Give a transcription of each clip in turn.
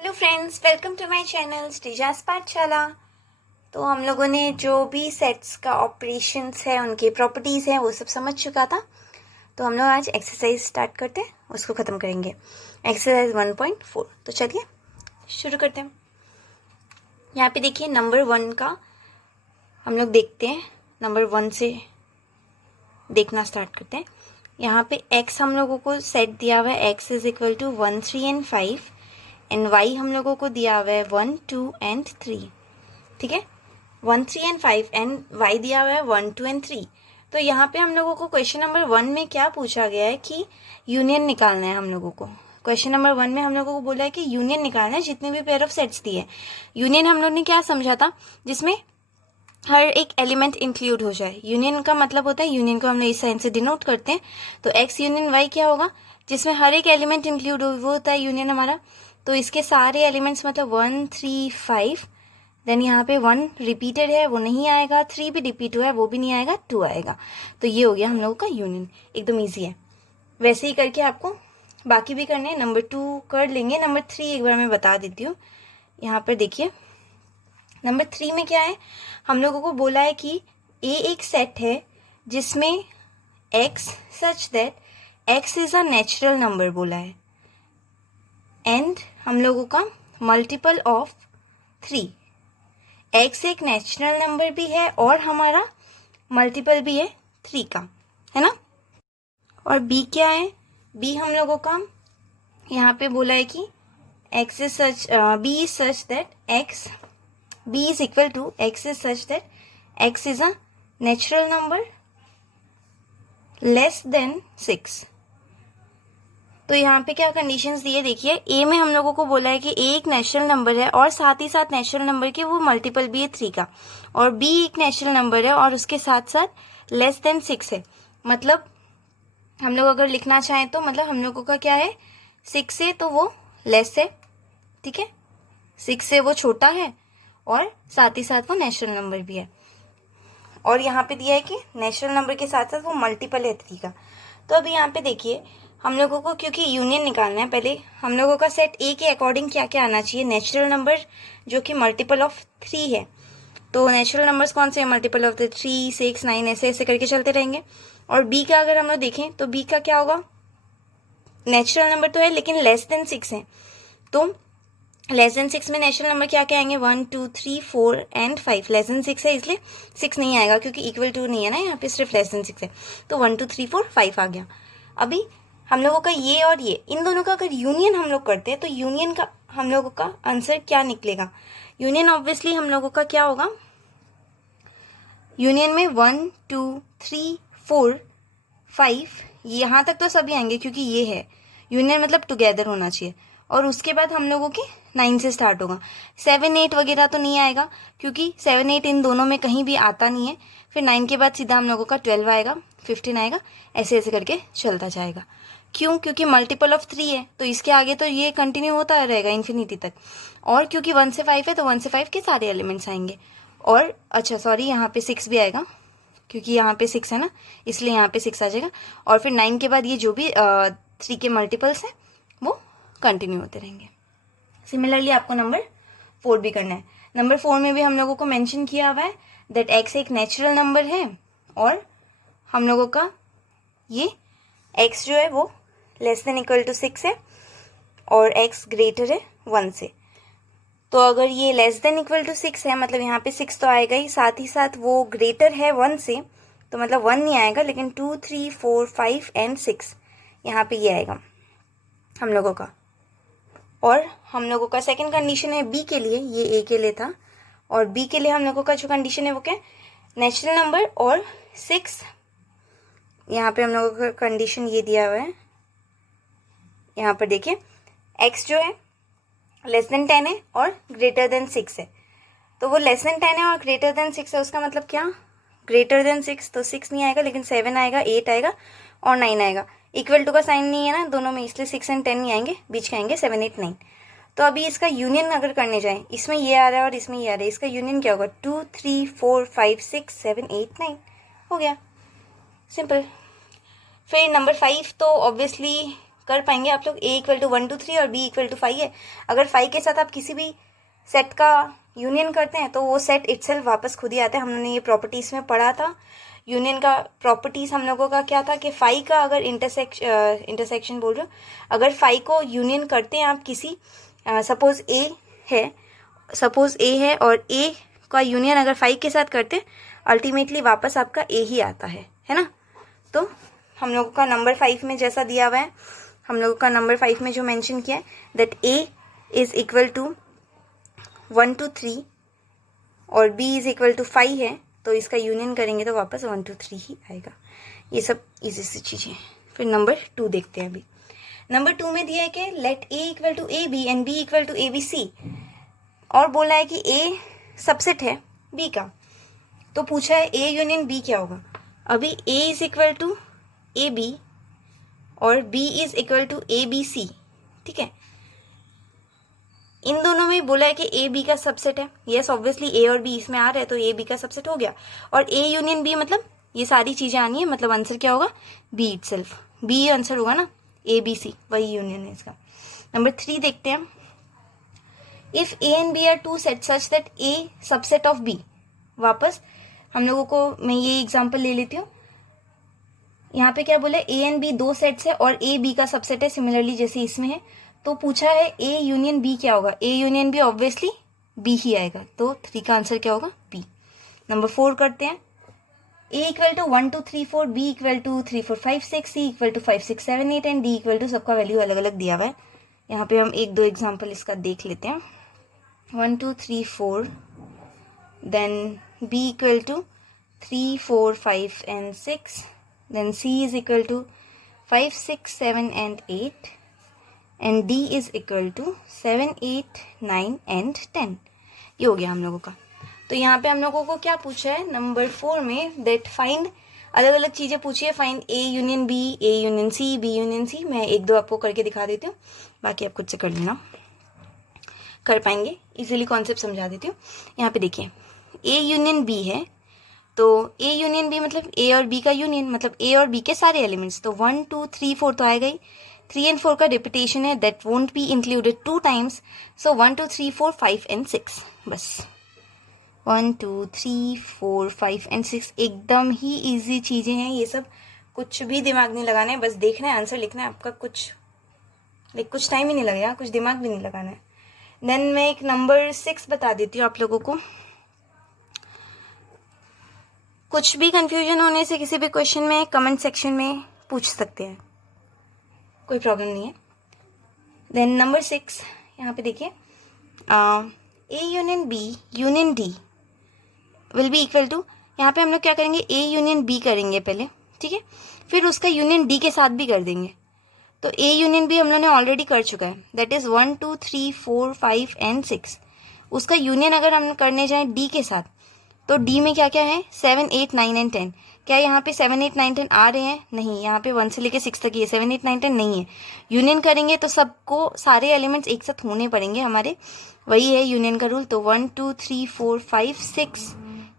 Hello friends, welcome to my channel Shreeja's Pathshala. तो हम लोगों ने जो भी सेट्स का ऑपरेशंस है, उनके प्रॉपर्टीज़ हैं, वो सब समझ चुका था। तो हम लोग आज एक्सरसाइज स्टार्ट करते हैं, उसको ख़त्म करेंगे। एक्सरसाइज 1.4। तो चलिए शुरू करते हैं। यहाँ पे देखिए नंबर 1 का हम लोग देखते हैं। नंबर 1 से देखना स्टार्ट करते हैं। यहाँ पे x हम लोगों को सेट दिया हुआ है, x is equal to 1, 3 and 5 and y हम लोगों को दिया हुआ है 1, 2 एंड 3। ठीक है, 1, 3 एंड 5 एंड y दिया हुआ है 1, 2 एंड 3। तो यहाँ पे हम लोगों को क्वेश्चन नंबर 1 में क्या पूछा गया है कि यूनियन निकालना है हम लोगों को। क्वेश्चन नंबर 1 में हम लोगों को बोला है कि यूनियन निकालना है जितने भी पेयर ऑफ सेट्स दिए। यूनियन हम लोग ने क्या समझा था, जिसमें हर एक एलिमेंट इंक्लूड हो जाए। यूनियन का मतलब होता है, यूनियन को हम लोग इस साइन से डिनोट करते हैं। तो x यूनियन y क्या होगा, जिसमें हर एक एलिमेंट इंक्लूड हो, वो होता है यूनियन हमारा। तो इसके सारे एलिमेंट्स मतलब 1, 3, 5, देन यहाँ पे 1 रिपीटेड है वो नहीं आएगा, 3 भी रिपीट हुआ है वो भी नहीं आएगा, 2 आएगा। तो ये हो गया हम लोगों का यूनियन। एकदम ईजी है। वैसे ही करके आपको बाकी भी करने हैं। नंबर 2 कर लेंगे, नंबर 3 एक बार मैं बता देती हूँ। यहाँ पर देखिए नंबर 3 में क्या है, हम लोगों को बोला है कि ए एक सेट है जिसमें x such that x is a natural number बोला है एंड हम लोगों का मल्टीपल ऑफ 3। x एक नेचुरल नंबर भी है और हमारा मल्टीपल भी है 3 का, है ना। और b क्या है, b हम लोगों का यहाँ पे बोला है कि x is such b is such that x b is equal to x is such that x is a natural number less than 6। तो यहाँ पे क्या कंडीशंस दिए देखिए। a में हम लोगों को बोला है कि a एक नेचुरल नंबर है और साथ ही साथ नेचुरल नंबर के वो मल्टीपल भी है 3 का, और b एक नेचुरल नंबर है और उसके साथ साथ लेस देन 6 है। मतलब हम लोग अगर लिखना चाहें तो मतलब हम लोगों का क्या है, 6 से तो वो लेस है, ठीक है, 6 से वो छोटा है और साथ ही साथ वो नेचुरल नंबर भी है। और यहाँ पे दिया है कि नेचुरल नंबर के साथ साथ वो मल्टीपल है 3 का। तो अभी यहाँ पे देखिए हम लोगों को क्योंकि यूनियन निकालना है, पहले हम लोगों का सेट ए के अकॉर्डिंग क्या क्या आना चाहिए, नेचुरल नंबर जो कि मल्टीपल ऑफ 3 है। तो नेचुरल नंबर्स कौन से हैं, मल्टीपल ऑफ 3, 6, 9, ऐसे ऐसे करके चलते रहेंगे। और बी का अगर हम लोग देखें तो बी का क्या होगा, नेचुरल नंबर तो है लेकिन लेस देन 6 है। तो लेस देन 6 में नेचुरल नंबर क्या क्या आएंगे, 1, 2, 3, 4 एंड 5। लेस देन 6 है इसलिए 6 नहीं आएगा क्योंकि इक्वल टू नहीं है ना, यहाँ पे सिर्फ लेस देन 6 है। तो 1, 2, 3, 4, 5 आ गया। अभी हम लोगों का ये और ये, इन दोनों का अगर यूनियन हम लोग करते हैं तो यूनियन का हम लोगों का आंसर क्या निकलेगा। यूनियन ऑब्वियसली हम लोगों का क्या होगा, यूनियन में 1, 2, 3, 4, 5 यहाँ तक तो सभी आएंगे क्योंकि ये है यूनियन, मतलब टुगेदर होना चाहिए। और उसके बाद हम लोगों के 9 से स्टार्ट होगा। 7, 8 वगैरह तो नहीं आएगा क्योंकि 7, 8 इन दोनों में कहीं भी आता नहीं है। फिर 9 के बाद सीधा हम लोगों का 12 आएगा, 15 आएगा, ऐसे ऐसे करके चलता जाएगा। क्यों, क्योंकि मल्टीपल ऑफ 3 है तो इसके आगे तो ये कंटिन्यू होता रहेगा इन्फिनिटी तक। और क्योंकि 1 से 5 है तो 1 से 5 के सारे एलिमेंट्स आएंगे। और अच्छा सॉरी, यहाँ पे 6 भी आएगा क्योंकि यहाँ पे 6 है ना, इसलिए यहाँ पे 6 आ जाएगा। और फिर 9 के बाद ये जो भी 3 के मल्टीपल्स हैं वो कंटिन्यू होते रहेंगे। सिमिलरली आपको नंबर 4 भी करना है। नंबर 4 में भी हम लोगों को मेंशन किया हुआ है दैट x एक नेचुरल नंबर है और हम लोगों का ये x जो है वो लेस देन इक्वल टू 6 है और x ग्रेटर है 1 से। तो अगर ये लेस देन इक्वल टू 6 है मतलब यहाँ पे 6 तो आएगा ही, साथ वो ग्रेटर है 1 से, तो मतलब 1 नहीं आएगा लेकिन 2, 3, 4, 5 एंड 6 यहाँ पे ये आएगा हम लोगों का। और हम लोगों का सेकंड कंडीशन है बी के लिए, ये ए के लिए था, और बी के लिए हम लोगों का जो कंडीशन है वो क्या है, नेचुरल नंबर और 6। यहाँ पे हम लोगों का कंडीशन ये दिया हुआ है, यहाँ पर देखिए एक्स जो है लेस देन 10 है और ग्रेटर देन 6 है। तो वो लेस देन 10 है और ग्रेटर देन 6 है, उसका मतलब क्या, ग्रेटर देन 6 तो 6 नहीं आएगा लेकिन 7 आएगा, 8 आएगा और 9 आएगा। इक्वल टू का साइन नहीं है ना दोनों में, इसलिए 6 एंड 10 नहीं आएंगे, बीच के आएंगे 7, 8, 9। तो अभी इसका यूनियन अगर करने जाएं, इसमें ये आ रहा है और इसमें ये आ रहा है, इसका यूनियन क्या होगा, 2, 3, 4, 5, 6, 7, 8, 9 हो गया, सिंपल। फिर नंबर 5 तो ऑब्वियसली कर पाएंगे आप लोग। ए इक्वल टू 1 2 3 और बी इक्वल टू 5 है। अगर 5 के साथ आप किसी भी सेट का यूनियन करते हैं तो वो सेट इटसेल्फ वापस खुद ही आता है। हमने ये प्रॉपर्टीज़ में पढ़ा था। यूनियन का प्रॉपर्टीज़ हम लोगों का क्या था कि 5 का अगर इंटरसेक्शन बोल रहे हो, अगर 5 को यूनियन करते हैं आप किसी, सपोज ए है और ए का यूनियन अगर 5 के साथ करते हैं, अल्टीमेटली वापस आपका ए ही आता है ना। तो हम लोगों का नंबर 5 में जैसा दिया हुआ है, हम लोगों का नंबर 5 में जो मेंशन किया है that A is equal to 1 2 3 और बी इज़ इक्वल टू 5 है, तो इसका यूनियन करेंगे तो वापस 1 2 3 ही आएगा। ये सब इजी सी चीज़ें। फिर नंबर 2 देखते हैं। अभी नंबर 2 में दिया है कि let A equal to A B and B equal to A B C, और बोला है कि ए सबसेट है बी का। तो पूछा है ए यूनियन बी क्या होगा। अभी a is equal to A b और b is equal to A B c, ठीक है। इन दोनों में बोला है कि ए बी का सबसेट है। यस, ऑब्वियसली ए और बी इसमें आ रहा है तो ए बी का सबसेट हो गया। और ए यूनियन बी मतलब ये सारी चीज़ें आनी है, मतलब आंसर क्या होगा, बी इटसेल्फ। बी आंसर होगा ना, ए बी सी वही यूनियन है इसका। नंबर 3 देखते हैं। If A and B are two sets such that A subset of B, वापस हम लोगों को, मैं ये एग्जांपल ले लेती हूँ। यहाँ पे क्या बोला, ए एंड बी 2 सेट्स है और ए बी का सबसेट है, सिमिलरली जैसे इसमें है। तो पूछा है ए यूनियन बी क्या होगा। A union b obviously b ही आएगा, तो 3 का आंसर क्या होगा, बी। नंबर 4 करते हैं। A equal to 1 2 3 4, b equal to 3 4 5 6, c equal to 5 6 7 8 and d equal to, सबका वैल्यू अलग अलग दिया हुआ है। यहाँ पे हम 1 2 एग्जाम्पल इसका देख लेते हैं। 1 2 3 4, then B equal to 3 4 5 and 6, then C is equal to 5 6 7 and 8 and D is equal to 7 8 9 and 10। ये हो गया हम लोगों का। तो यहाँ पे हम लोगों को क्या पूछा है नंबर 4 में, दैट फाइंड, अलग अलग चीज़ें पूछी है। Find A union B, A union C, B union C. मैं 1 2 आपको करके दिखा देती हूँ, बाकी आप खुद से कर लेना, कर पाएंगे इजीली। कॉन्सेप्ट समझा देती हूँ। यहाँ पे देखिए, ए यूनियन बी है, तो ए यूनियन बी मतलब ए और बी का यूनियन, मतलब ए और बी के सारे एलिमेंट्स। तो 1 2 3 4 तो आएगा ही। 3 and 4 का रिपीटेशन है, that won't be included 2 times. So 1 2 3 4 5 and 6, बस 1 2 3 4 5 and 6। एकदम ही इजी चीज़ें हैं ये सब, कुछ भी दिमाग नहीं लगाना है, बस देखना है, आंसर लिखना है आपका। कुछ टाइम ही नहीं लगेगा, कुछ दिमाग भी नहीं लगाना है। देन मैं एक नंबर 6 बता देती हूँ आप लोगों को। कुछ भी कंफ्यूजन होने से किसी भी क्वेश्चन में कमेंट सेक्शन में पूछ सकते हैं, कोई प्रॉब्लम नहीं है। देन नंबर 6 यहाँ पे देखिए, A union B union D will be equal to, यहाँ पे हम लोग क्या करेंगे, ए यूनियन बी करेंगे पहले, ठीक है, फिर उसका यूनियन डी के साथ भी कर देंगे। तो ए यूनियन बी हम लोगों ने ऑलरेडी कर चुका है, दैट इज़ 1 2 3 4 5 and 6। उसका यूनियन अगर हम करने जाएँ डी के साथ, तो डी में क्या क्या है, 7 8 9 and 10। क्या यहाँ पे 7 8 9 10 आ रहे हैं, नहीं, यहाँ पे 1 से लेके 6 तक ही है, 7 8 9 10 नहीं है। यूनियन करेंगे तो सबको, सारे एलिमेंट्स एक साथ होने पड़ेंगे हमारे, वही है यूनियन का रूल। तो 1 2 3 4 5 6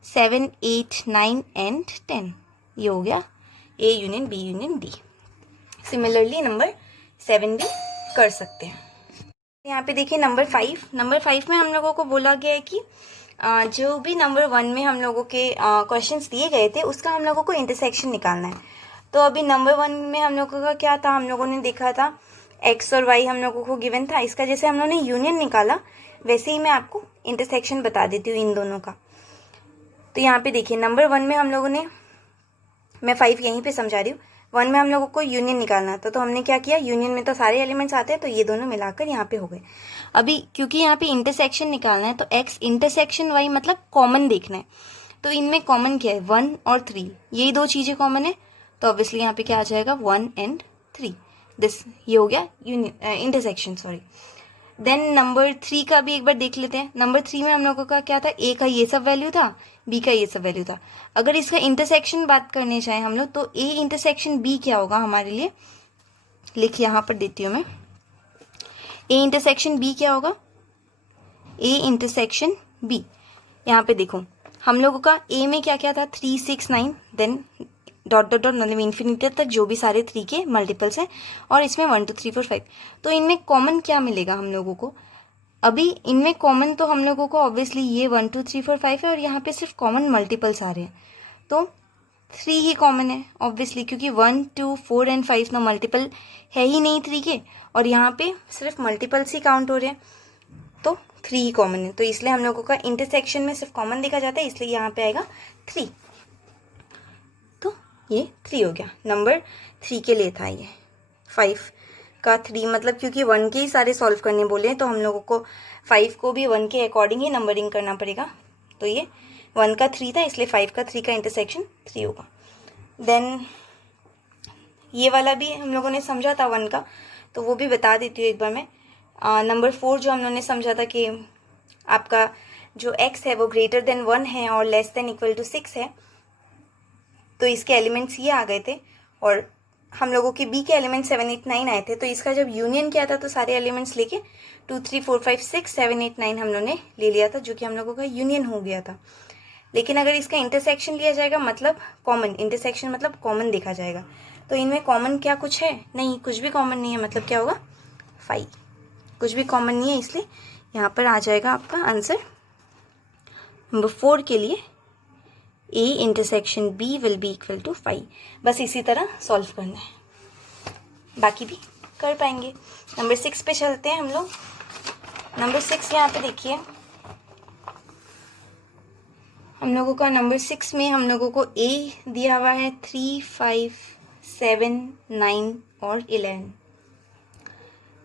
7 8 9 and 10, ये हो गया A union B union D. Similarly number 7 भी कर सकते हैं। यहाँ पे देखिए नंबर 5 में हम लोगों को बोला गया है कि जो भी नंबर 1 में हम लोगों के क्वेश्चंस दिए गए थे उसका हम लोगों को इंटरसेक्शन निकालना है। तो अभी नंबर 1 में हम लोगों का क्या था, हम लोगों ने देखा था x और y हम लोगों को गिवन था, इसका जैसे हम लोगों ने यूनियन निकाला वैसे ही मैं आपको इंटरसेक्शन बता देती हूँ इन दोनों का। तो यहाँ पे देखिए नंबर 1 में हम लोगों ने, मैं 5 यहीं पे समझा रही हूँ, 1 में हम लोगों को यूनियन निकालना था। तो हमने क्या किया, यूनियन में तो सारे एलिमेंट्स आते हैं, तो ये दोनों मिलाकर यहाँ पे हो गए। अभी क्योंकि यहाँ पे इंटरसेक्शन निकालना है तो x इंटरसेक्शन y मतलब कॉमन देखना है। तो इनमें कॉमन क्या है, 1 और 3, यही 2 चीज़ें कॉमन है। तो ऑब्वियसली यहाँ पे क्या आ जाएगा, 1 and 3, दिस, ये हो गया इंटरसेक्शन, सॉरी। देन नंबर 3 का भी एक बार देख लेते हैं। नंबर 3 में हम लोगों का क्या था, ए का ये सब वैल्यू था, बी का ये सब वैल्यू था। अगर इसका इंटरसेक्शन बात करने चाहें हम लोग, तो ए इंटरसेक्शन बी क्या होगा हमारे लिए, लिख यहाँ पर देती हूँ मैं। ए इंटरसेक्शन बी क्या होगा, ए इंटरसेक्शन बी, यहाँ पे देखो हम लोगों का ए में क्या क्या था, 3 6 9, देन डॉट डॉट डॉट मतलब इन्फिनिटी तक जो भी सारे 3 के मल्टीपल्स हैं, और इसमें 1 2 3 4 5। तो इनमें कॉमन क्या मिलेगा हम लोगों को? अभी इनमें कॉमन तो हम लोगों को ऑब्वियसली ये 1 2 3 4 5 है, और यहाँ पे सिर्फ कॉमन मल्टीपल्स आ रहे हैं, तो 3 ही कॉमन है ऑब्वियसली, क्योंकि 1 2 4 एंड 5 ना मल्टीपल है ही नहीं 3 के, और यहाँ पे सिर्फ मल्टीपल्स ही काउंट हो रहे हैं, तो 3 ही कॉमन है। तो इसलिए हम लोगों का इंटरसेक्शन में सिर्फ कॉमन देखा जाता है, इसलिए यहाँ पे आएगा 3। तो ये 3 हो गया, नंबर 3 के लिए था ये। 5 का 3 मतलब क्योंकि 1 के ही सारे सॉल्व करने बोले हैं, तो हम लोगों को 5 को भी 1 के अकॉर्डिंग ही नंबरिंग करना पड़ेगा। तो ये 1 का 3 था, इसलिए 5 का 3 का इंटरसेक्शन 3 होगा। देन ये वाला भी हम लोगों ने समझा था 1 का, तो वो भी बता देती हूँ एक बार मैं। नंबर 4 जो हम लोगों ने समझा था कि आपका जो x है वो ग्रेटर देन 1 है और लेस देन इक्वल टू 6 है, तो इसके एलिमेंट्स ये आ गए थे, और हम लोगों के b के एलिमेंट 7 8 9 आए थे। तो इसका जब यूनियन किया था तो सारे एलिमेंट्स लेके 2 3 4 5 6 7 8 9 हम लोगों ने ले लिया था, जो कि हम लोगों का यूनियन हो गया था। लेकिन अगर इसका इंटरसेक्शन लिया जाएगा मतलब कॉमन, इंटरसेक्शन मतलब कॉमन देखा जाएगा, तो इनमें कॉमन क्या कुछ है? नहीं, कुछ भी कॉमन नहीं है, मतलब क्या होगा? 5। कुछ भी कॉमन नहीं है, इसलिए यहाँ पर आ जाएगा आपका आंसर नंबर 4 के लिए A intersection B will be equal to 5। बस इसी तरह सॉल्व करना है, बाकी भी कर पाएंगे। नंबर 6 पे चलते हैं हम लोग। नंबर 6 यहाँ पे देखिए, हम लोगों का नंबर 6 में हम लोगों को A दिया हुआ है 3 5 7 9 और 11।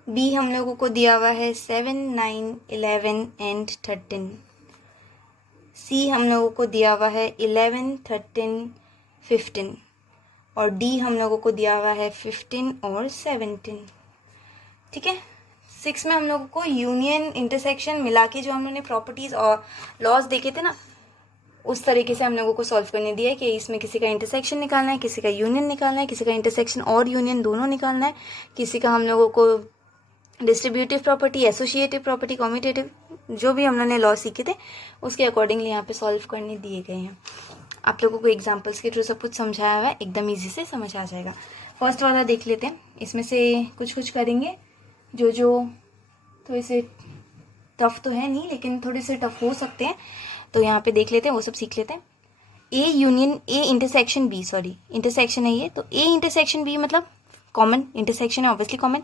B हम लोगों को दिया हुआ है 7 9 11 एंड 13। C हम लोगों को दिया हुआ है 11 13 15, और D हम लोगों को दिया हुआ है 15 और 17। ठीक है, 6 में हम लोगों को यूनियन इंटरसेक्शन मिला के जो हम लोगों ने प्रॉपर्टीज और लॉज देखे थे ना, उस तरीके से हम लोगों को सॉल्व करने दिया है कि इसमें किसी का इंटरसेक्शन निकालना है, किसी का यूनियन निकालना है, किसी का इंटरसेक्शन और यूनियन दोनों निकालना है, किसी का हम लोगों को distributive property, associative property, commutative, जो भी हम लोगों ने लॉ सीखे थे उसके अकॉर्डिंगली यहाँ पे सॉल्व करने दिए गए हैं। आप लोगों को एग्जांपल्स के थ्रू सब कुछ समझाया हुआ है, एकदम इजी से समझ आ जाएगा। फर्स्ट वाला देख लेते हैं, इसमें से कुछ करेंगे जो थोड़े से टफ तो है नहीं, लेकिन थोड़े से टफ हो सकते हैं, तो यहाँ पे देख लेते हैं, वो सब सीख लेते हैं। A union A intersection B, sorry intersection है ये, तो ए इंटरसेक्शन बी मतलब कॉमन, इंटरसेक्शन है ऑब्वियसली कॉमन।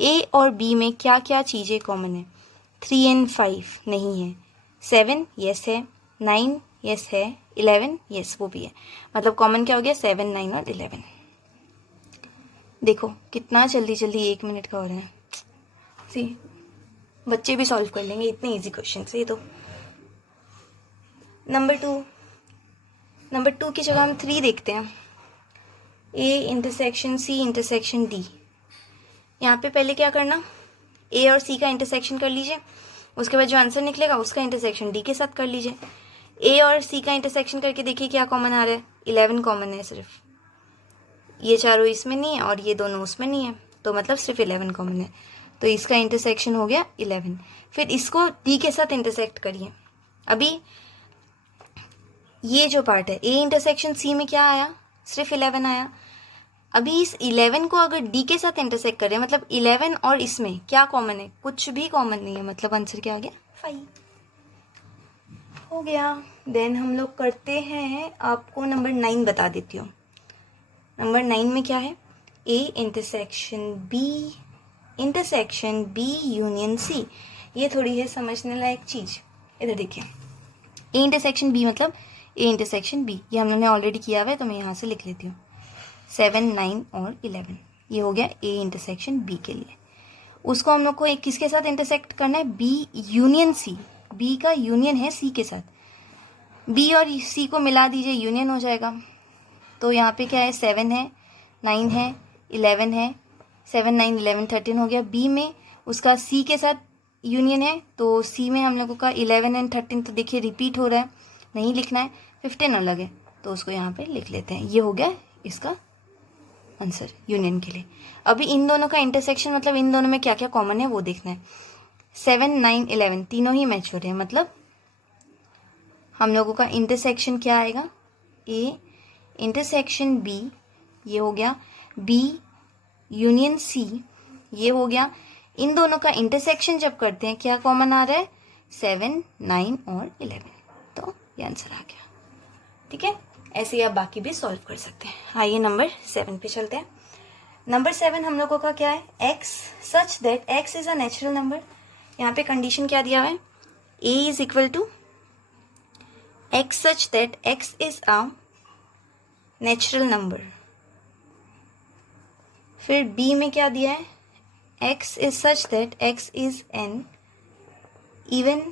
ए और बी में क्या क्या चीज़ें कॉमन है? 3 एंड 5 नहीं है, 7 यस है, 9 यस है, 11 यस वो भी है, मतलब कॉमन क्या हो गया? 7 9 और 11। देखो कितना जल्दी जल्दी 1 मिनट का हो रहा है, सी बच्चे भी सॉल्व कर लेंगे, इतने इजी क्वेश्चन है ये तो। नंबर 2 की जगह हम 3 देखते हैं, A intersection C intersection D. यहाँ पे पहले क्या करना, ए और सी का इंटरसेक्शन कर लीजिए, उसके बाद जो आंसर निकलेगा उसका इंटरसेक्शन डी के साथ कर लीजिए। ए और सी का इंटरसेक्शन करके देखिए क्या कॉमन आ रहा है? 11 कॉमन है सिर्फ, ये चारों इसमें नहीं है और ये दोनों उसमें नहीं है, तो मतलब सिर्फ 11 कॉमन है, तो इसका इंटरसेक्शन हो गया 11। फिर इसको डी के साथ इंटरसेक्ट करिए। अभी ये जो पार्ट है ए इंटरसेक्शन सी में क्या आया? सिर्फ 11 आया। अभी इस 11 को अगर डी के साथ इंटरसेक्ट करें, मतलब 11 और इसमें क्या कॉमन है? कुछ भी कॉमन नहीं है, मतलब आंसर क्या आ गया? 5 हो गया। देन हम लोग करते हैं, आपको नंबर 9 बता देती हूँ। नंबर 9 में क्या है? A intersection B union C. ये थोड़ी है समझने लायक चीज़, इधर देखिए। ए इंटरसेक्शन बी मतलब ए इंटरसेक्शन बी, ये हम लोगों ने ऑलरेडी किया हुआ है, तो मैं यहाँ से लिख लेती हूँ 7 9 और 11। ये हो गया ए इंटरसेक्शन बी के लिए। उसको हम लोग को एक किसके साथ इंटरसेक्ट करना है? B union C. बी का यूनियन है सी के साथ, बी और सी को मिला दीजिए, यूनियन हो जाएगा। तो यहाँ पे क्या है? 7 है, 9 है, 11 है, 7 9 11 13 हो गया। बी में उसका सी के साथ यूनियन है, तो सी में हम लोगों का 11 एंड 13, तो देखिए रिपीट हो रहा है, नहीं लिखना है, 15 अलग है, तो उसको यहाँ पे लिख लेते हैं। ये हो गया इसका आंसर यूनियन के लिए। अभी इन दोनों का इंटरसेक्शन मतलब इन दोनों में क्या क्या कॉमन है वो देखना है। 7 9 11 तीनों ही मैच हो रहे हैं, मतलब हम लोगों का इंटरसेक्शन क्या आएगा? ए इंटरसेक्शन बी, ये हो गया बी यूनियन सी, ये हो गया। इन दोनों का इंटरसेक्शन जब करते हैं क्या कॉमन आ रहा है? 7, 9 और 11। तो ये आंसर आ गया। ठीक है, ऐसे ही आप बाकी भी सॉल्व कर सकते हैं। आइए नंबर 7 पे चलते हैं। नंबर 7 हम लोगों का क्या है? x such that x is a natural number. यहाँ पे कंडीशन क्या दिया हुआ है? a is equal to x such that x is a natural number. फिर b में क्या दिया है? x is such that x is an even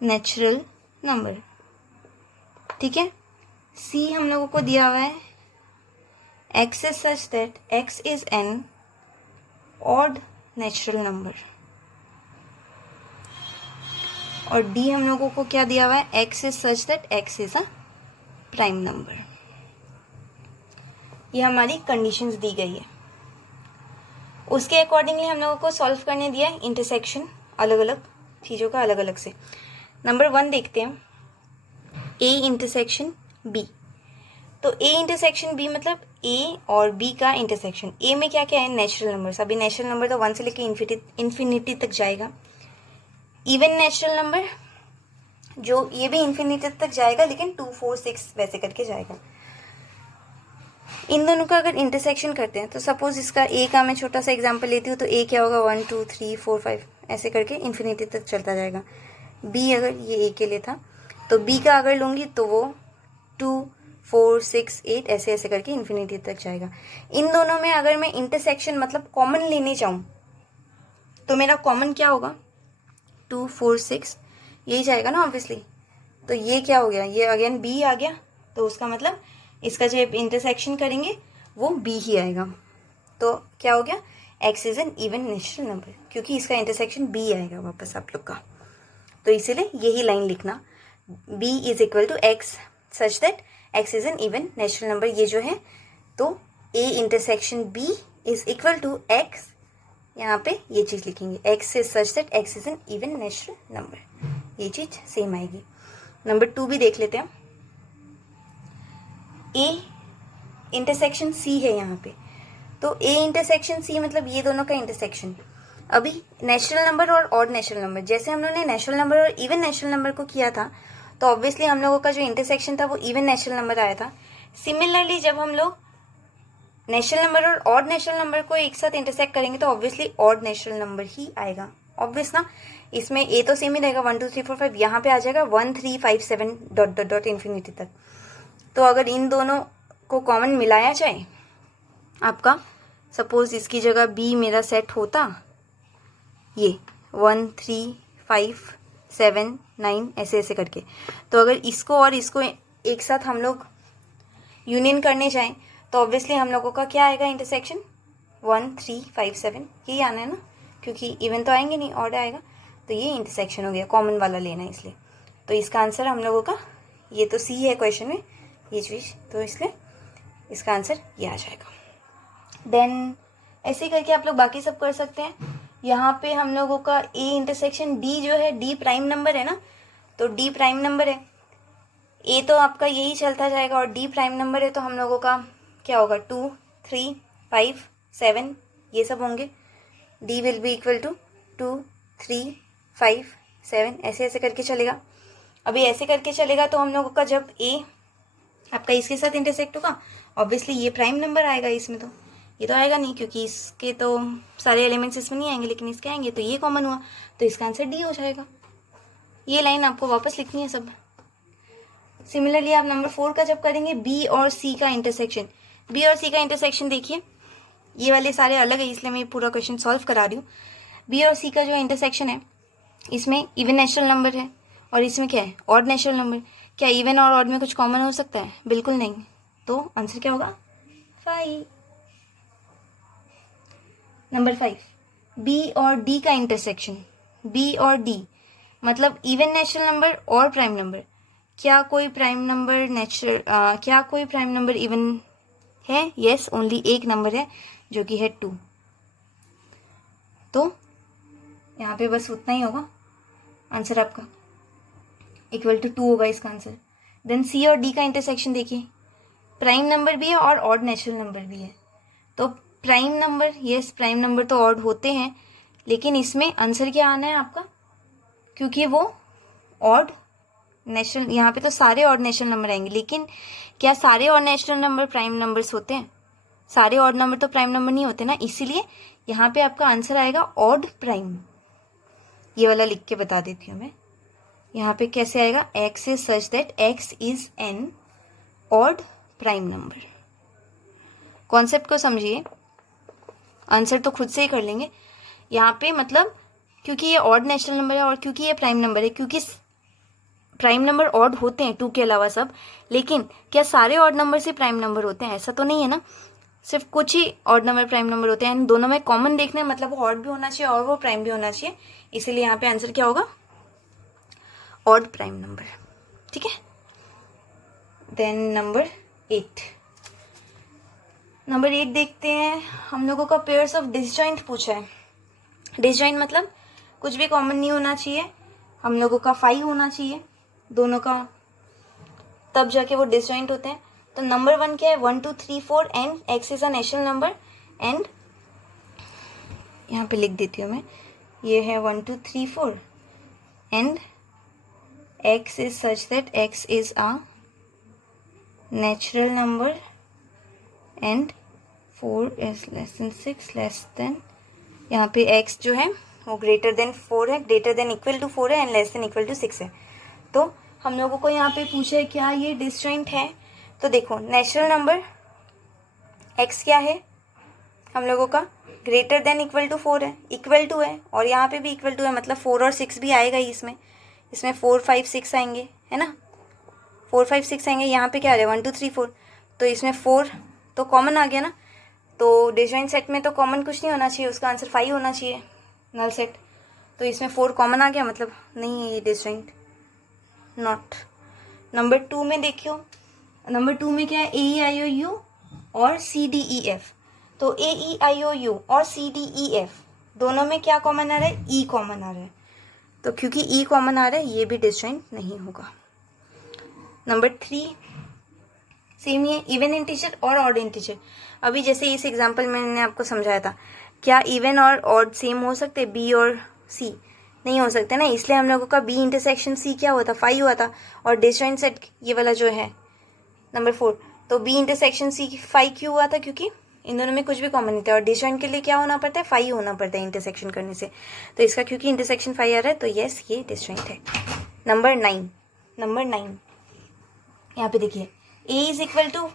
natural number. ठीक है, c हम लोगों को दिया हुआ है x is such that x is an odd natural number, और d हम लोगों को क्या दिया हुआ है? x is such that x is a prime number। ये हमारी कंडीशंस दी गई है, उसके अकॉर्डिंगली हम लोगों को सॉल्व करने दिया है इंटरसेक्शन अलग अलग चीज़ों का अलग अलग से। नंबर 1 देखते हैं, a इंटरसेक्शन b। तो a इंटरसेक्शन b मतलब a और b का इंटरसेक्शन। a में क्या क्या है? Natural number. अभी नेचुरल नंबर तो 1 से लेकर इन्फिनिटी तक जाएगा। इवन नेचुरल नंबर जो ये भी इन्फिनिटी तक जाएगा, लेकिन 2, 4, 6 वैसे करके जाएगा। इन दोनों का अगर इंटरसेक्शन करते हैं तो सपोज इसका a का मैं छोटा सा एग्जांपल लेती हूँ, तो a क्या होगा? 1, 2, 3, 4, 5 ऐसे करके इन्फिनिटी तक चलता जाएगा। b अगर ये a के लिए था, तो b का अगर लूँगी तो वो 2, 4, 6, 8 ऐसे ऐसे करके इन्फिनिटी तक जाएगा। इन दोनों में अगर मैं इंटरसेक्शन मतलब कॉमन लेने चाहूँ तो मेरा कॉमन क्या होगा? 2, 4, 6 यही जाएगा ना ऑब्वियसली। तो ये क्या हो गया? ये अगेन b आ गया, तो उसका मतलब इसका जो इंटरसेक्शन करेंगे वो b ही आएगा। तो क्या हो गया? x is an even natural number, क्योंकि इसका इंटरसेक्शन b आएगा वापस आप लोग का। तो इसीलिए यही लाइन लिखना, b is equal to x such that x is an even natural number. ये जो है तो a intersection b is equal to x, यहाँ पे ये चीज़ लिखेंगे x is such that x is an even natural number. ये चीज़ सेम आएगी। नंबर 2 भी देख लेते हैं। a इंटरसेक्शन c है यहाँ पे, तो a इंटरसेक्शन c मतलब ये दोनों का इंटरसेक्शन। अभी नेचुरल नंबर और ऑड नेचुरल नंबर, जैसे हम लोगों ने नेचुरल नंबर और इवन नेचुरल नंबर को किया था, तो ऑब्वियसली हम लोगों का जो इंटरसेक्शन था वो इवन नेचुरल नंबर आया था। सिमिलरली जब हम लोग नेचुरल नंबर और ऑड नेचुरल नंबर को एक साथ इंटरसेक्ट करेंगे तो ऑब्वियसली ऑड नेचुरल नंबर ही आएगा। ऑब्वियस ना, इसमें ए तो सेम ही रहेगा 1, 2, 3, 4, 5, यहाँ पे आ जाएगा 1, 3, 5, 7 डॉट डॉट डॉट इन्फिनिटी तक। तो अगर इन दोनों को कॉमन मिलाया जाए आपका, सपोज इसकी जगह बी मेरा सेट होता ये 1, 3, 5, 7, 9 ऐसे ऐसे करके, तो अगर इसको और इसको एक साथ हम लोग यूनियन करने जाएं तो ऑब्वियसली हम लोगों का क्या आएगा इंटरसेक्शन? 1, 3, 5, 7 यही आना है ना, क्योंकि इवन तो आएंगे नहीं, ऑड आएगा। तो ये इंटरसेक्शन हो गया, कॉमन वाला लेना है इसलिए। तो इसका आंसर हम लोगों का, ये तो सी है क्वेश्चन में ये चीज़, तो इसलिए इसका आंसर ये आ जाएगा। देन ऐसे करके आप लोग बाकी सब कर सकते हैं। यहाँ पे हम लोगों का ए इंटरसेक्शन डी जो है, डी प्राइम नंबर है ना, तो डी प्राइम नंबर है, ए तो आपका यही चलता जाएगा और डी प्राइम नंबर है, तो हम लोगों का क्या होगा? 2, 3, 5, 7 ये सब होंगे। D will be equal to 2, 3, 5, 7 ऐसे ऐसे करके चलेगा। अभी ऐसे करके चलेगा तो हम लोगों का जब ए आपका इसके साथ इंटरसेक्ट होगा, ऑब्वियसली ये प्राइम नंबर आएगा इसमें, तो ये तो आएगा नहीं क्योंकि इसके तो सारे एलिमेंट्स इसमें नहीं आएंगे, लेकिन इसके आएंगे, तो ये कॉमन हुआ, तो इसका आंसर डी हो जाएगा। ये लाइन आपको वापस लिखनी है सब। सिमिलरली आप नंबर 4 का जब करेंगे, बी और सी का इंटरसेक्शन, बी और सी का इंटरसेक्शन देखिए, ये वाले सारे अलग है इसलिए मैं पूरा क्वेश्चन सॉल्व करा रही हूँ। बी और सी का जो इंटरसेक्शन है, इसमें इवन नेचुरल नंबर है और इसमें क्या है? Odd natural number. क्या इवन और ऑड में कुछ कॉमन हो सकता है? बिल्कुल नहीं। तो आंसर क्या होगा? 5। नंबर 5, बी और डी का इंटरसेक्शन, बी और डी मतलब इवन नेचुरल नंबर और प्राइम नंबर। क्या कोई प्राइम नंबर क्या कोई प्राइम नंबर इवन है? यस, ओनली एक नंबर है जो कि है 2। तो यहाँ पे बस उतना ही होगा, आंसर आपका इक्वल टू 2 होगा इसका आंसर। देन सी और डी का इंटरसेक्शन देखिए, प्राइम नंबर भी है और ऑड नेचुरल नंबर भी है। तो prime number, yes prime number तो ऑड होते हैं, लेकिन इसमें आंसर क्या आना है आपका, क्योंकि वो ऑड नेचुरल, यहाँ पे तो सारे ऑड नेचुरल नंबर आएंगे, लेकिन क्या सारे odd natural number prime numbers होते हैं? सारे ऑड नंबर तो प्राइम नंबर नहीं होते ना, इसीलिए यहाँ पे आपका आंसर आएगा ऑड प्राइम। ये वाला लिख के बता देती हूँ मैं, यहाँ पे कैसे आएगा, x is such that x is N odd prime number. Concept को समझिए, आंसर तो खुद से ही कर लेंगे। यहाँ पे मतलब क्योंकि ये ऑड नेचुरल नंबर है और क्योंकि ये प्राइम नंबर है, क्योंकि प्राइम नंबर ऑड होते हैं 2 के अलावा सब, लेकिन क्या सारे ऑड नंबर से प्राइम नंबर होते हैं? ऐसा तो नहीं है ना, सिर्फ कुछ ही ऑड नंबर प्राइम नंबर होते हैं। दोनों में कॉमन देखना है, मतलब वो ऑड भी होना चाहिए और वो प्राइम भी होना चाहिए, इसीलिए यहाँ पे आंसर क्या होगा, ऑड प्राइम नंबर। ठीक है, देन नंबर 8 देखते हैं। हम लोगों का पेयर्स ऑफ डिसजॉइंट पूछा है। डिसजॉइंट मतलब कुछ भी कॉमन नहीं होना चाहिए, हम लोगों का 5 होना चाहिए दोनों का, तब जाके वो डिसजॉइंट होते हैं। तो नंबर 1 क्या है, 1 2 3 4 and x is a natural number, and यहाँ पे लिख देती हूँ मैं, ये है 1 2 3 4 and x is such that x is a natural number and 4 is less than 6 less than, यहाँ पे x जो है वो ग्रेटर देन 4 है, ग्रेटर देन इक्वल टू 4 है and less than equal to 6 है। तो हम लोगों को यहाँ पे पूछा है क्या ये डिसजॉइंट है। तो देखो नेचुरल नंबर x क्या है हम लोगों का, ग्रेटर देन इक्वल टू 4 है, इक्वल टू है और यहाँ पे भी इक्वल टू है, मतलब 4 और 6 भी आएगा ही इसमें 4 5 6 आएंगे, है ना, 4 5 6 आएंगे। यहाँ पे क्या आ रहा है 1 2 3 4, तो इसमें 4 तो कॉमन आ गया ना, तो डिसजॉइंट सेट में तो कॉमन कुछ नहीं होना चाहिए, उसका आंसर 5 होना चाहिए नल सेट। तो इसमें 4 कॉमन आ गया, मतलब नहीं है ये डिसजॉइंट, नॉट। नंबर 2 में देखियो, नंबर 2 में क्या है, AEIOU और CDEF। तो AEIOU और CDEF दोनों में क्या कॉमन आ रहा है, E कॉमन आ रहा है, तो क्योंकि E कॉमन आ रहा है ये भी डिसजॉइंट नहीं होगा। नंबर 3 सेम ही है, इवन इंटीजर और ऑड इंटीजर। अभी जैसे इस एग्जांपल में मैंने आपको समझाया था, क्या इवन और ऑड सेम हो सकते, B और C नहीं हो सकते ना, इसलिए हम लोगों का B इंटरसेक्शन C क्या हुआ था, 5 हुआ था, और डिसजॉइंट सेट ये वाला जो है नंबर 4, तो B इंटरसेक्शन C 5 क्यों हुआ था, क्योंकि इन दोनों में कुछ भी कॉमन नहीं था, और डिसजॉइंट के लिए क्या होना पड़ता है, 5 होना पड़ता है इंटरसेक्शन करने से, तो इसका क्योंकि इंटरसेक्शन 5 आ रहा है तो यस ये डिसजॉइंट है। नंबर 9 यहाँ पे देखिए, A इज इक्वल टू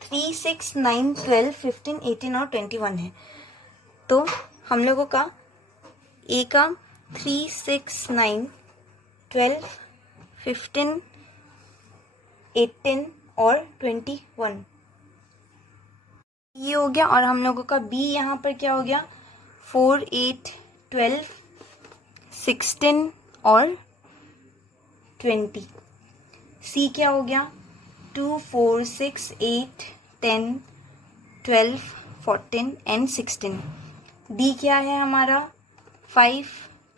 3 6 9 12 15 18 और 21 है, तो हम लोगों का A का 3 6 9 12 15 18 और 21 ये हो गया, और हम लोगों का B यहाँ पर क्या हो गया, 4 8 12 16 और 20। C क्या हो गया, 2 4 6 8 10 12 14 एंड 16। D क्या है हमारा, 5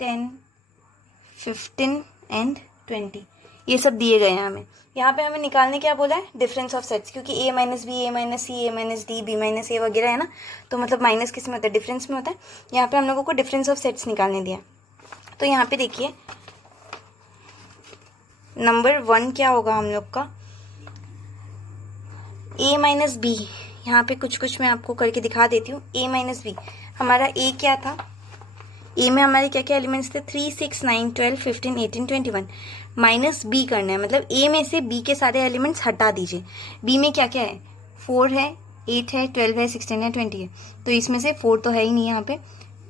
10 15 एंड 20। ये सब दिए गए हैं हमें। यहाँ पे हमें निकालने क्या बोला है, डिफरेंस ऑफ सेट्स, क्योंकि A minus B, A minus C, A minus D, B minus A वगैरह है ना, तो मतलब माइनस किस में होता है, डिफरेंस में होता है। यहाँ पे हम लोगों को डिफरेंस ऑफ सेट्स निकालने दिया, तो यहाँ पे देखिए नंबर 1 क्या होगा हम लोग का, A माइनस बी, यहाँ पे कुछ मैं आपको करके दिखा देती हूँ। A माइनस बी, हमारा A क्या था, ए में हमारे क्या क्या एलिमेंट्स थे, 3 6 9 12 15 18 21। माइनस बी करना है, मतलब ए में से बी के सारे एलिमेंट्स हटा दीजिए। बी में क्या क्या है, 4 है, 8 है, 12 है, 16 है, 20 है, तो इसमें से 4 तो है ही नहीं, यहाँ पे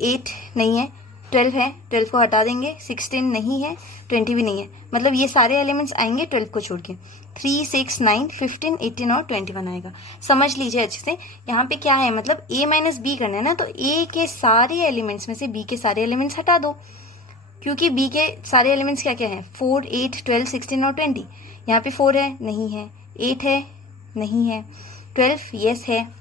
8 नहीं है, 12 है, 12 को हटा देंगे, 16 नहीं है, 20 भी नहीं है, मतलब ये सारे एलिमेंट्स आएंगे 12 को छोड़ के, 3 6 9 15 18 और 21 आएगा। समझ लीजिए अच्छे से, यहाँ पे क्या है, मतलब A माइनस बी करना है ना, तो A के सारे एलिमेंट्स में से B के सारे एलिमेंट्स हटा दो, क्योंकि B के सारे एलिमेंट्स क्या क्या है, 4 8 12 16 और 20। यहाँ पे 4 है, नहीं है, 8 है, नहीं है, 12 यस है,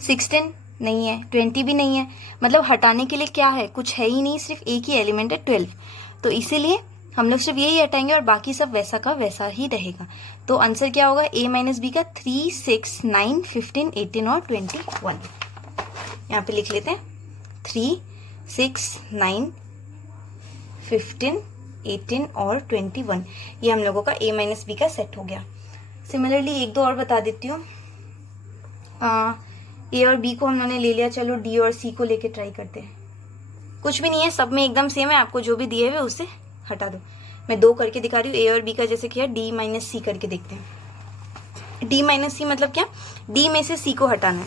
16 नहीं है, 20 भी नहीं है, मतलब हटाने के लिए क्या है, कुछ है ही नहीं, सिर्फ एक ही एलिमेंट है 12। तो इसीलिए हम लोग सिर्फ यही हटाएंगे और बाकी सब वैसा का वैसा ही रहेगा। तो आंसर क्या होगा a माइनस बी का 3, 6, 9, 15, 18 और 21। यहाँ पे लिख लेते हैं 3, 6, 9, 15, 18 और 21। ये हम लोगों का a माइनस बी का सेट हो गया। सिमिलरली एक दो और बता देती हूँ। ए और बी को हम लोगों ने ले लिया, चलो डी और सी को लेके ट्राई करते हैं। कुछ भी नहीं है, सब में एकदम सेम है, आपको जो भी दिए हुए उससे हटा दो। मैं 2 करके दिखा रही हूँ, ए और बी का जैसे किया, डी माइनस सी करके देखते हैं। डी माइनस सी मतलब क्या, डी में से सी को हटाना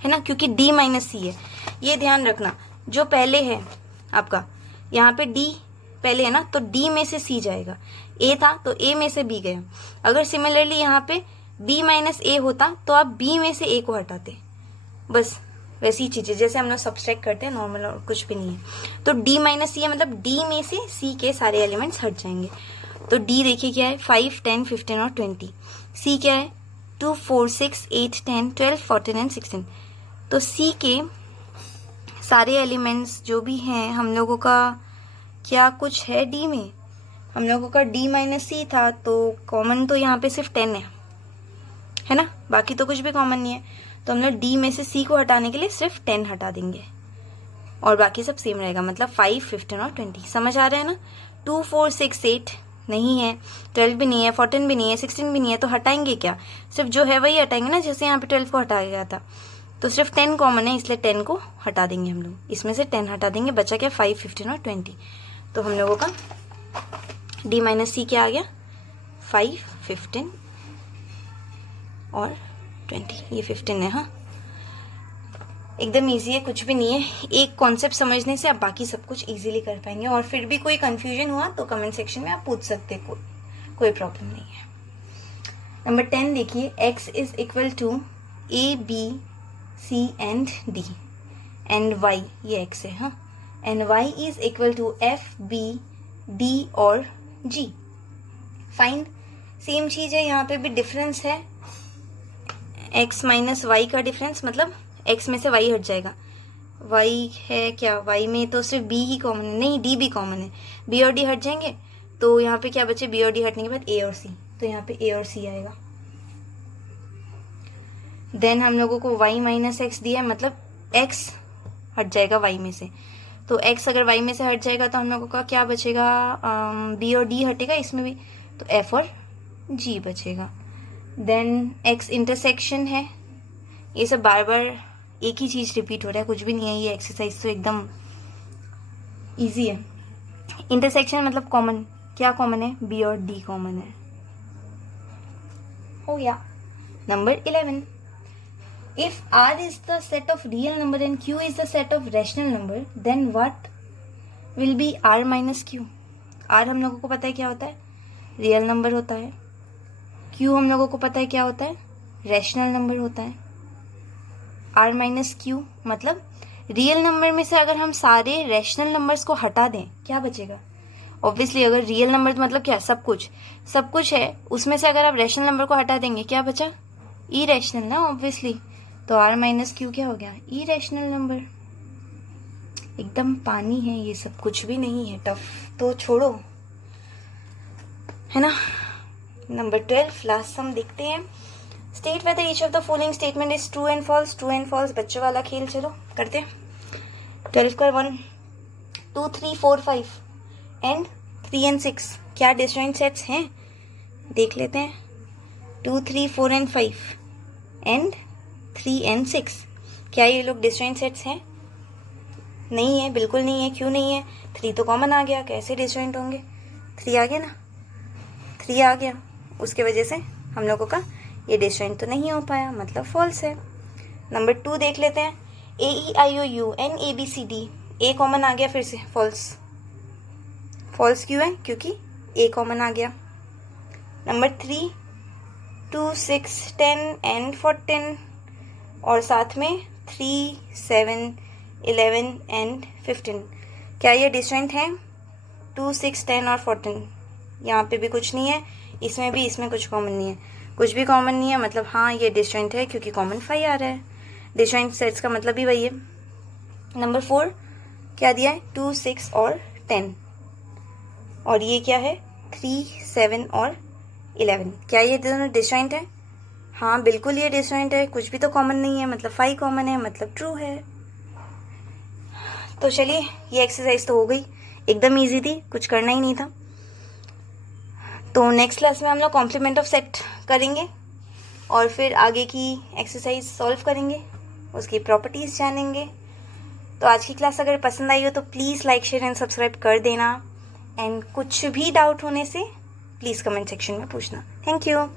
है ना, क्योंकि डी माइनस सी है। ये ध्यान रखना, जो पहले है आपका यहाँ पे डी पहले है ना, तो डी में से सी जाएगा। ए था तो ए में से बी गया। अगर सिमिलरली यहाँ पे बी माइनस ए होता तो आप बी में से ए को हटाते। बस वैसी चीजें जैसे हम लोग सब्सट्रैक्ट करते हैं नॉर्मल, और कुछ भी नहीं है। तो डी माइनस सी है मतलब डी में से सी के सारे एलिमेंट्स हट जाएंगे। तो डी देखिए क्या है, 5, 10, 15 और 20। सी क्या है, 2, 4, 6, 8, 10, 12, 14 एंड 16। तो सी के सारे एलिमेंट्स जो भी हैं हम लोगों का क्या कुछ है डी में, हम लोगों का डी माइनस सी था, तो कॉमन तो यहाँ पे सिर्फ 10 है ना, बाकी तो कुछ भी कॉमन नहीं है। तो हम लोग डी में से सी को हटाने के लिए सिर्फ 10 हटा देंगे और बाकी सब सेम रहेगा, मतलब 5, 15 और 20। समझ आ रहा है ना। 2, 4, 6, 8 नहीं है, 12 भी नहीं है, 14 भी नहीं है, 16 भी नहीं है, तो हटाएंगे क्या, सिर्फ जो है वही हटाएंगे ना, जैसे यहाँ पे 12 को हटाया गया था। तो सिर्फ 10 कॉमन है, इसलिए 10 को हटा देंगे हम लोग, इसमें से 10 हटा देंगे, बचा क्या 5, 15 और 20। तो हम लोगों का डी माइनस सी क्या आ गया, 5, 15 और 20। ये 15 है। हाँ, एकदम इजी है, कुछ भी नहीं है। एक कॉन्सेप्ट समझने से आप बाकी सब कुछ इजीली कर पाएंगे। और फिर भी कोई कंफ्यूजन हुआ तो कमेंट सेक्शन में आप पूछ सकते हैं, कोई प्रॉब्लम नहीं है। नंबर 10 देखिए, x is equal to A B C and D and y, ये x है। हाँ, and y is equal to F B D और g। फाइंड, सेम चीज है, यहाँ पे भी डिफरेंस है, x माइनस वाई का डिफरेंस, मतलब x में से y हट जाएगा। y है क्या, y में तो सिर्फ b ही कॉमन है, नहीं d भी कॉमन है, b और d हट जाएंगे तो यहाँ पे क्या बचे, b और d हटने के बाद a और c, तो यहाँ पे a और c आएगा। देन हम लोगों को y माइनस एक्स दिया है, मतलब x हट जाएगा y में से, तो x अगर y में से हट जाएगा तो हम लोगों का क्या बचेगा, b और d हटेगा इसमें भी, तो f और g बचेगा। देन x इंटरसेक्शन है, ये सब बार बार एक ही चीज रिपीट हो रहा है, कुछ भी नहीं है, ये एक्सरसाइज तो एकदम इजी है। इंटरसेक्शन मतलब कॉमन, क्या कॉमन है, b और d कॉमन है, हो गया। Number 11, if r is the set of real number and q is the set of rational number, then what will be r minus q। r हम लोगों को पता है क्या होता है, रियल नंबर होता है। q हम लोगों को पता है क्या होता है, रैशनल नंबर होता है। r माइनस क्यू मतलब रियल नंबर में से अगर हम सारे रैशनल नंबर्स को हटा दें क्या बचेगा। ऑब्वियसली अगर रियल नंबर मतलब क्या, सब कुछ है, उसमें से अगर आप रैशनल नंबर को हटा देंगे क्या बचा, ई रैशनल ना, ऑब्वियसली। तो r माइनस क्यू क्या हो गया, ई रैशनल नंबर। एकदम पानी है ये सब, कुछ भी नहीं है, टफ तो छोड़ो, है ना। नंबर 12 लास्ट सम देखते हैं। State whether each of the following statement is true and false. True and false बच्चों वाला खेल, चलो करते हैं। 12 का 1, 2, 3, 4, 5 एंड 3 एंड 6 क्या डिसजॉइंट सेट्स हैं देख लेते हैं। 2, 3, 4 एंड 5 एंड 3 एंड 6 क्या ये लोग डिसजॉइंट सेट्स हैं, नहीं है, बिल्कुल नहीं है। क्यों नहीं है, 3 तो कॉमन आ गया, कैसे डिसजॉइंट होंगे, 3 आ गया ना, 3 आ गया, उसके वजह से हम लोगों का ये डिसजॉइंट तो नहीं हो पाया, मतलब फॉल्स है। नंबर 2 देख लेते हैं। AEIOU NABCD, ए कॉमन आ गया, फिर से फॉल्स। फॉल्स क्यों है, क्योंकि ए कॉमन आ गया। नंबर 3 2, 6, 10 एंड 14 और साथ में 3, 7, 11 एंड 15 क्या ये डिसजॉइंट है, 2, 6, 10 और 14। यहाँ पे भी कुछ नहीं है, इसमें भी, इसमें कुछ कॉमन नहीं है, कुछ भी कॉमन नहीं है, मतलब हाँ ये डिसजॉइंट है क्योंकि कॉमन 5 आ रहा है। डिसजॉइंट सेट्स का मतलब भी वही है। नंबर 4 क्या दिया है, 2, 6 और 10। और ये क्या है 3, 7 और 11। क्या ये दोनों डिसजॉइंट है? हाँ बिल्कुल ये डिसजॉइंट है, कुछ भी तो कॉमन नहीं है, मतलब 5 कॉमन है, मतलब ट्रू है। तो चलिए ये एक्सरसाइज तो हो गई, एकदम इजी थी, कुछ करना ही नहीं था। तो नेक्स्ट क्लास में हम लोग कॉम्प्लीमेंट ऑफ सेट करेंगे और फिर आगे की एक्सरसाइज सॉल्व करेंगे, उसकी प्रॉपर्टीज़ जानेंगे। तो आज की क्लास अगर पसंद आई हो तो please like share and subscribe कर देना, एंड कुछ भी डाउट होने से प्लीज़ कमेंट सेक्शन में पूछना। Thank you.